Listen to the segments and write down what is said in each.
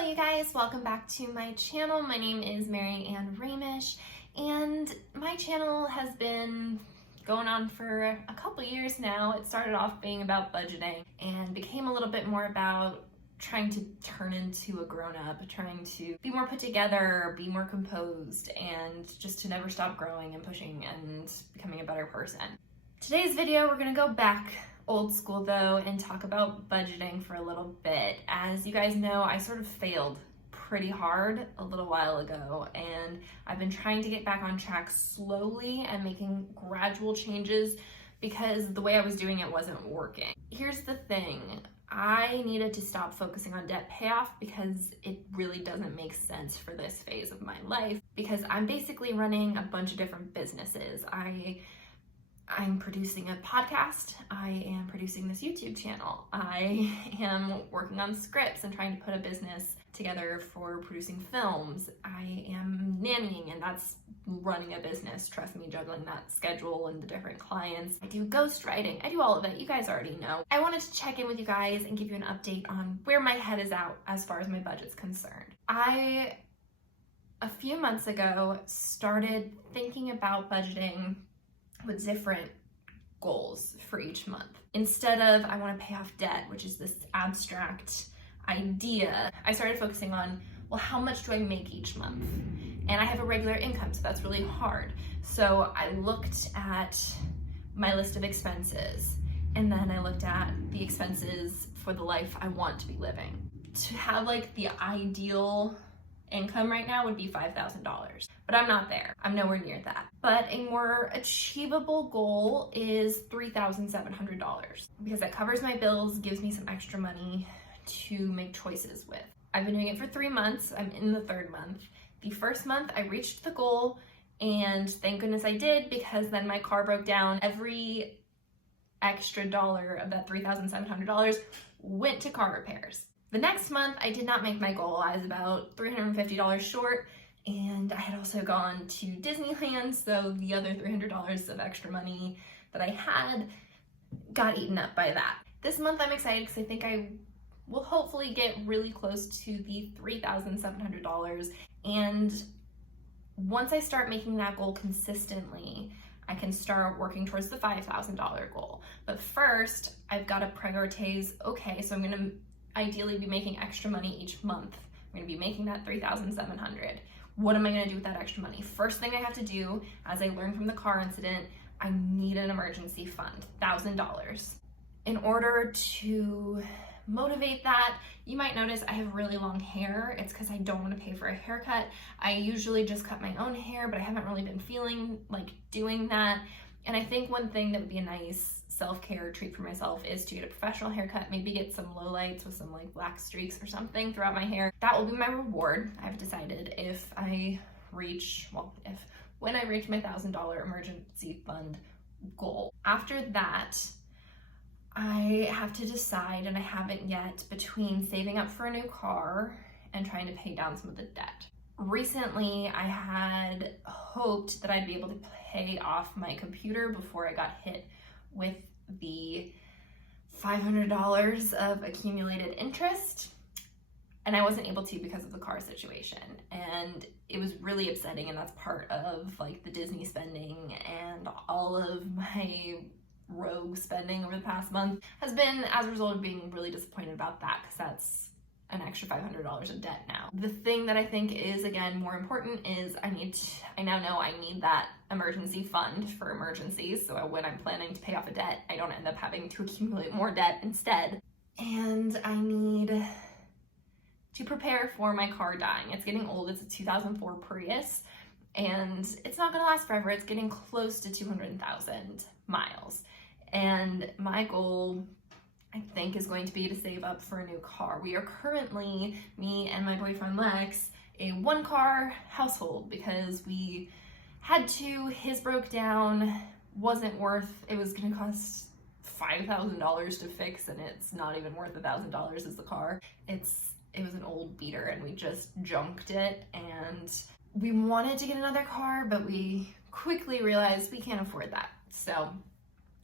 Hello you guys, welcome back to my channel. My name is Mary Ann Ramish, and my channel has been going on for a couple years now. It started off being about budgeting and became a little bit more about trying to turn into a grown-up, trying to be more put together, be more composed, and just to never stop growing and pushing and becoming a better person. Today's video, we're gonna go back old school though and talk about budgeting for a little bit. As you guys know, I sort of failed pretty hard a little while ago, and I've been trying to get back on track slowly and making gradual changes because the way I was doing it wasn't working. Here's the thing. I needed to stop focusing on debt payoff because it really doesn't make sense for this phase of my life, because I'm basically running a bunch of different businesses. I'm producing a podcast, I am producing this YouTube channel, I am working on scripts and trying to put a business together for producing films, I am nannying, and that's running a business, trust me, juggling that schedule and the different clients. I do ghostwriting, I do all of it, you guys already know. I wanted to check in with you guys and give you an update on where my head is at as far as my budget's concerned. A few months ago, started thinking about budgeting with different goals for each month. Instead of I want to pay off debt, which is this abstract idea, I started focusing on, well, how much do I make each month? And I have a regular income, so that's really hard. So I looked at my list of expenses, and then I looked at the expenses for the life I want to be living. To have like the ideal income right now would be $5,000, but I'm not there. I'm nowhere near that. But a more achievable goal is $3,700 because that covers my bills, gives me some extra money to make choices with. I've been doing it for 3 months. I'm in the third month. The first month I reached the goal, and thank goodness I did, because then my car broke down. Every extra dollar of that $3,700 went to car repairs. The next month, I did not make my goal. I was about $350 short, and I had also gone to Disneyland, so the other $300 of extra money that I had got eaten up by that. This month, I'm excited because I think I will hopefully get really close to the $3,700, and once I start making that goal consistently, I can start working towards the $5,000 goal. But first, I've got to prioritize, okay, so I'm gonna ideally be making extra money each month. I'm gonna be making that $3,700. What am I gonna do with that extra money? First thing I have to do, as I learned from the car incident, I need an emergency fund, $1,000. In order to motivate that, you might notice I have really long hair. It's because I don't want to pay for a haircut. I usually just cut my own hair, but I haven't really been feeling like doing that. And I think one thing that would be a nice self-care treat for myself is to get a professional haircut, maybe get some lowlights with some like black streaks or something throughout my hair. That will be my reward. I've decided when I reach my $1,000 emergency fund goal. After that, I have to decide, and I haven't yet, between saving up for a new car and trying to pay down some of the debt. Recently, I had hoped that I'd be able to pay off my computer before I got hit with the $500 of accumulated interest, and I wasn't able to because of the car situation, and it was really upsetting. And that's part of like the Disney spending, and all of my rogue spending over the past month has been as a result of being really disappointed about that, because that's an extra $500 of debt now. The thing that I think is, again, more important is I now know I need that emergency fund for emergencies, so when I'm planning to pay off a debt, I don't end up having to accumulate more debt instead. And I need to prepare for my car dying. It's getting old. It's a 2004 Prius, and it's not gonna last forever. It's getting close to 200,000 miles. And my goal, I think, is going to be to save up for a new car. We are currently, me and my boyfriend Lex, a one-car household because we had to. His broke down, it was gonna cost $5,000 to fix, and it's not even worth $1,000 as the car. It was an old beater, and we just junked it, and we wanted to get another car, but we quickly realized we can't afford that. So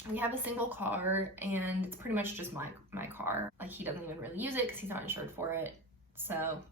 we have a single car, and it's pretty much just my car. Like, he doesn't even really use it because he's not insured for it. So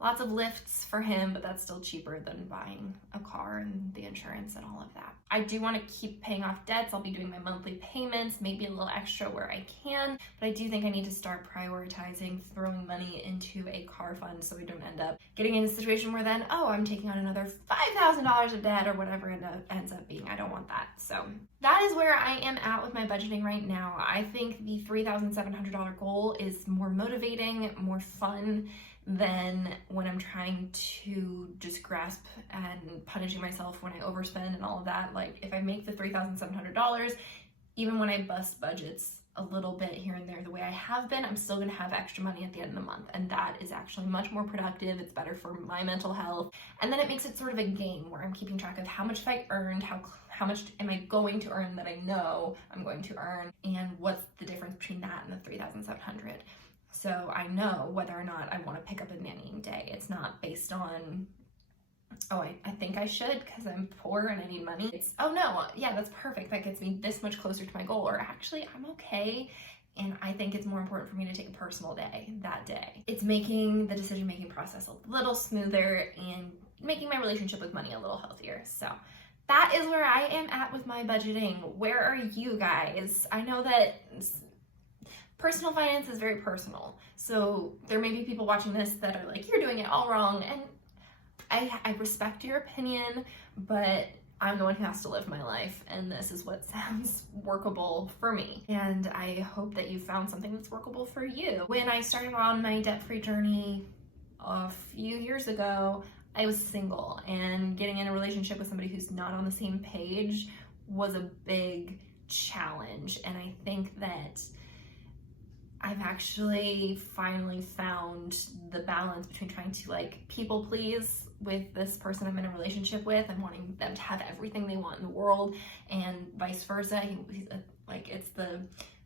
Lots of lifts for him, but that's still cheaper than buying a car and the insurance and all of that. I do want to keep paying off debts. I'll be doing my monthly payments, maybe a little extra where I can, but I do think I need to start prioritizing throwing money into a car fund so we don't end up getting in a situation where then, oh, I'm taking on another $5,000 of debt or whatever it ends up being. I don't want that. So that is where I am at with my budgeting right now. I think the $3,700 goal is more motivating, more fun than when I'm trying to just grasp and punishing myself when I overspend and all of that. Like if I make the $3,700, even when I bust budgets a little bit here and there the way I have been, I'm still gonna have extra money at the end of the month. And that is actually much more productive. It's better for my mental health. And then it makes it sort of a game where I'm keeping track of how much have I earned, how much am I going to earn that I know I'm going to earn, and what's the difference between that and the $3,700. So I know whether or not I want to pick up a nannying day. It's not based on, oh, I think I should because I'm poor and I need money. It's, oh no, yeah, that's perfect. That gets me this much closer to my goal. Or actually, I'm okay. And I think it's more important for me to take a personal day that day. It's making the decision-making process a little smoother and making my relationship with money a little healthier. So that is where I am at with my budgeting. Where are you guys? I know that personal finance is very personal. So there may be people watching this that are like, you're doing it all wrong. And I respect your opinion, but I'm the one who has to live my life. And this is what sounds workable for me. And I hope that you found something that's workable for you. When I started on my debt-free journey a few years ago, I was single, and getting in a relationship with somebody who's not on the same page was a big challenge. And I think that I've actually finally found the balance between trying to like people please with this person I'm in a relationship with and wanting them to have everything they want in the world, and vice versa. Like it's the,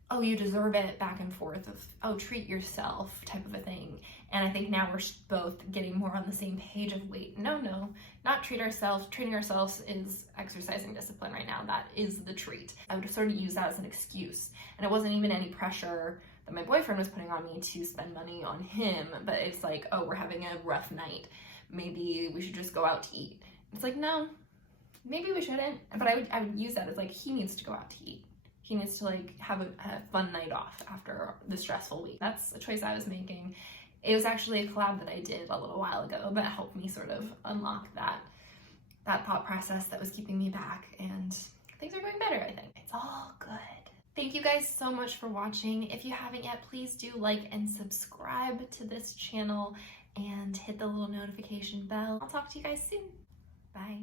oh, you deserve it back and forth of, oh, treat yourself type of a thing. And I think now we're both getting more on the same page of, wait, no, not treat ourselves. Treating ourselves is exercising discipline right now. That is the treat. I would sort of use that as an excuse. And it wasn't even any pressure that my boyfriend was putting on me to spend money on him, but it's like, oh, we're having a rough night. Maybe we should just go out to eat. It's like, no, maybe we shouldn't. But I would use that as like, he needs to go out to eat. He needs to like have a fun night off after the stressful week. That's a choice I was making. It was actually a collab that I did a little while ago that helped me sort of unlock that thought process that was keeping me back, and things are going better, I think. It's all good. Thank you guys so much for watching. If you haven't yet, please do like and subscribe to this channel and hit the little notification bell. I'll talk to you guys soon. Bye.